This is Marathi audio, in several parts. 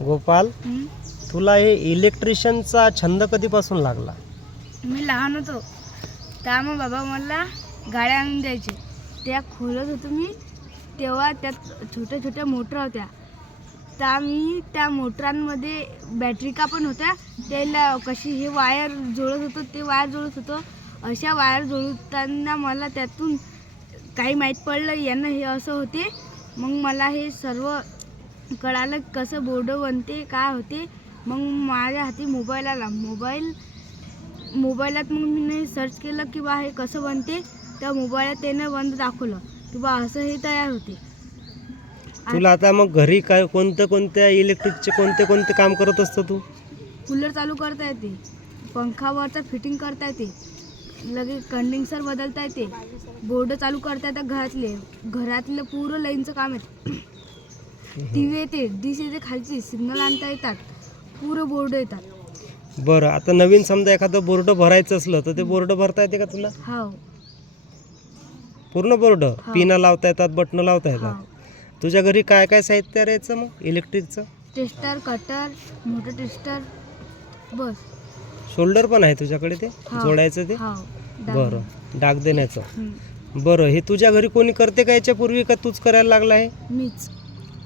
गोपाल, तुला हे इलेक्ट्रिशियनचा छंद कधीपासून लागला? मी लहान होतो तेव्हा मग बाबा मला गाड्या आणून द्यायचे. त्या खोलत होतो मी, तेव्हा त्यात छोट्या छोट्या मोटर होत्या. त्या मी त्या मोटरांमध्ये बॅटरी का पण होत्या, त्याला कशी हे वायर जोडत होतो, ते वायर जोडत होतो. अशा वायर जोडताना मला त्यातून काही माहीत पडलं, यांना हे असं होते. मग मला हे सर्व कळालं कसं बोर्ड बनते, काय होते. मग माझ्या हाती मोबाईल आला. मोबाईलात मग मी सर्च केलं की बा हे कसं बनते. त्या मोबाईलात त्यानं बंद दाखवलं की बा असं हे तयार होते. तुला आता मग घरी काय कोणत्या इलेक्ट्रिकचे कोणते काम करत असतो तू? कूलर चालू करता येते, पंखावरचा फिटिंग करता येते, लगेच कंडेन्सर बदलता येते, बोर्ड चालू करता येतात, घरातलं पूर्ण लाईनचं काम येते. टी व्ही येते, डिश येते, खालची सिग्नल आणता येतात, पुरं बोर्ड येतात. बरं, आता नवीन समजा एखादं बोर्ड भरायचं असलं तर ते बोर्ड भरता येते का तुला? हो. पूर्ण बोर्ड पिना लावता येतात, बटणं लावता हो. येतात. तुझ्या घरी काय काय साहित्य राहायचं मग इलेक्ट्रिकचं? टेस्टर, कटर, मोटर टेस्टर, बस. शोल्डर पण आहे तुझ्याकडे ते हो. जोडायचं ते? हो. बरं, डाग देण्याचं. बरं, हे तुझ्या घरी कोणी करते का याच्यापूर्वी, का तूच करायला लागला आहे? मीच.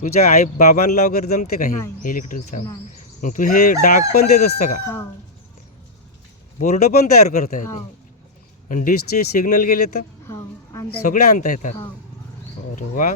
तुझ्या आई बाबांना वगैरे जमते का हे नाही. इलेक्ट्रिकचं? नाही. मग तू हे डाग पण देत असतं का? हो. बोर्ड पण तयार करता हो. येते आणि डिशचे सिग्नल गेले तर हो. आणता सगळे आणता येतात? हो. अरे वा.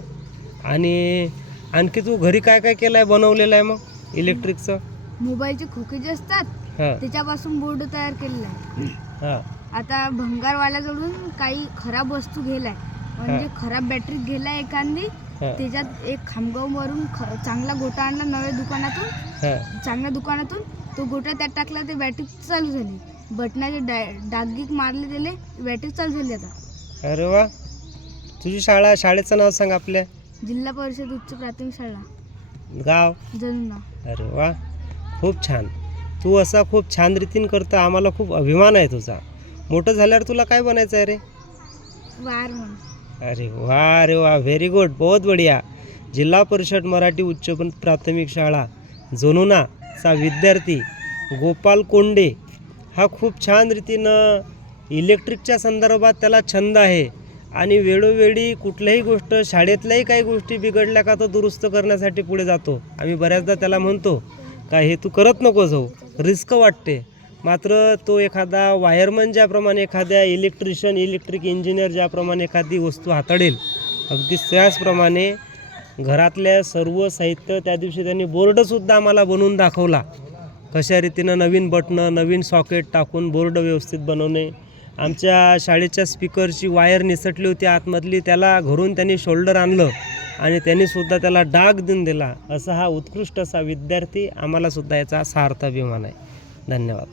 आणि आणखी तू घरी काय काय केलं आहे, बनवलेलं आहे मग इलेक्ट्रिकचं? मोबाईलचे खोके जे असतात हां त्याच्यापासून बोर्ड तयार केलेला आहे. हां आता भंगारवाल्याकडून काही खराब वस्तू गेलाय, म्हणजे खराब बॅटरी गेलाय एखादी, हां त्याच्यात एक खांबगाववरून चांगला गोटा आणला नव्या दुकानातून, हां चांगल्या दुकानातून. तो गोटा त्यात टाकला, ते बॅटरी चालू झाली. बटनाचे डागीक मारले, त्याले बॅटरी चालू झाली आता. अरे वा. तुझी शाळेचं नाव सांग आपल्या. जिल्हा परिषद उच्च प्राथमिक शाळा, गाव? जनुना. अरे वा, खूप छान. तू असा खूप छान रीतीने करतो, आम्हाला खूप अभिमान आहे तुझा. मोठं झाल्यावर तुला काय बनायचं आहे रे? वायरमन. अरे वा, व्हेरी गुड, बहुत बढिया. जिल्हा परिषद मराठी उच्च प्राथमिक शाळा जनुनाचा विद्यार्थी गोपाल कोंडे हा खूप छान रीतीनं इलेक्ट्रिकच्या संदर्भात त्याला छंद आहे आणि वेळोवेळी कुठल्याही गोष्ट, शाळेतल्याही काही गोष्टी बिघडल्या का तो दुरुस्त करण्यासाठी पुढे जातो. आम्ही बऱ्याचदा त्याला म्हणतो का हे तू करत नको जाऊ, रिस्क वाटते. मात्र तो एखादा वायरमन ज्याप्रमाणे, एखाद्या इलेक्ट्रिक इंजिनियर ज्याप्रमाणे एखादी वस्तू हाताळेल, अगदी त्याचप्रमाणे घरातल्या सर्व साहित्य, त्या दिवशी त्यांनी बोर्डसुद्धा आम्हाला बनवून दाखवला. कशा रीतीनं नवीन बटणं, नवीन सॉकेट टाकून बोर्ड व्यवस्थित बनवणे. आमच्या शाळेच्या स्पीकरची वायर निसटली होती आतमधली, त्याला घरून त्यांनी शोल्डर आणलं आणि त्यांनीसुद्धा त्याला डाग देऊन दिला. असा हा उत्कृष्ट असा विद्यार्थी, आम्हालासुद्धा याचा सार्थ अभिमान आहे. धन्यवाद.